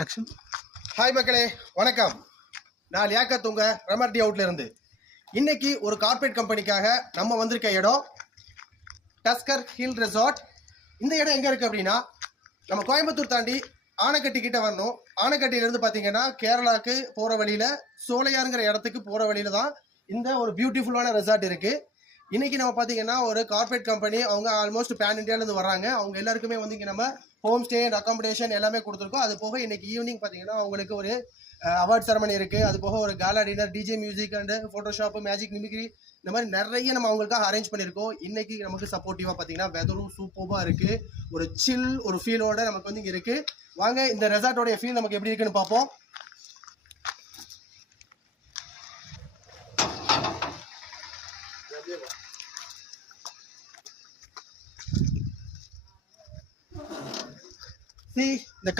Action. Hi மக்களே, வணக்கம். நான் லியாக்கத் உங்க ரெமர்டி அவுட்ல இருந்து. இன்னைக்கு ஒரு கார்ப்பரேட் கம்பெனிக்காக நம்ம வந்திருக்க இடம் டஸ்கர் ஹில் ரெசார்ட். இந்த இடம் எங்க இருக்கு அப்படின்னா, நம்ம கோயம்புத்தூர் தாண்டி ஆனைக்கட்டி கிட்ட வரணும். ஆனைக்கட்டியிலிருந்து பார்த்தீங்கன்னா கேரளாவுக்கு போகிற வழியில சோலையாருங்கிற இடத்துக்கு போகிற வழியில தான் இந்த ஒரு பியூட்டிஃபுல்லான ரெசார்ட் இருக்கு. இன்னைக்கு நம்ம பார்த்தீங்கன்னா ஒரு கார்ப்பரேட் கம்பெனி, அவங்க ஆல்மோஸ்ட் பேன் இந்தியாவிலேருந்து வராங்க. அவங்க எல்லாருக்குமே வந்து இங்கே நம்ம ஹோம் ஸ்டே அண்ட் அகாமடேஷன் எல்லாமே கொடுத்துருக்கோம். அது போக இன்னைக்கு ஈவினிங் பார்த்தீங்கன்னா அவங்களுக்கு ஒரு அவார்ட் செரமனி இருக்குது. அது போக ஒரு gala dinner, DJ music and Photoshop, magic mimicry, இந்த மாதிரி நிறைய நம்ம அவங்களுக்காக அரேஞ்ச் பண்ணியிருக்கோம். இன்னைக்கு நமக்கு சப்போர்ட்டிவாக பார்த்தீங்கன்னா வெதரும் சூப்பராக இருக்குது. ஒரு சில் ஒரு ஃபீலோட நமக்கு வந்து இங்கே இருக்குது. வாங்க இந்த ரெசார்ட்டோடைய ஃபீல் நமக்கு எப்படி இருக்குன்னு பார்ப்போம். See the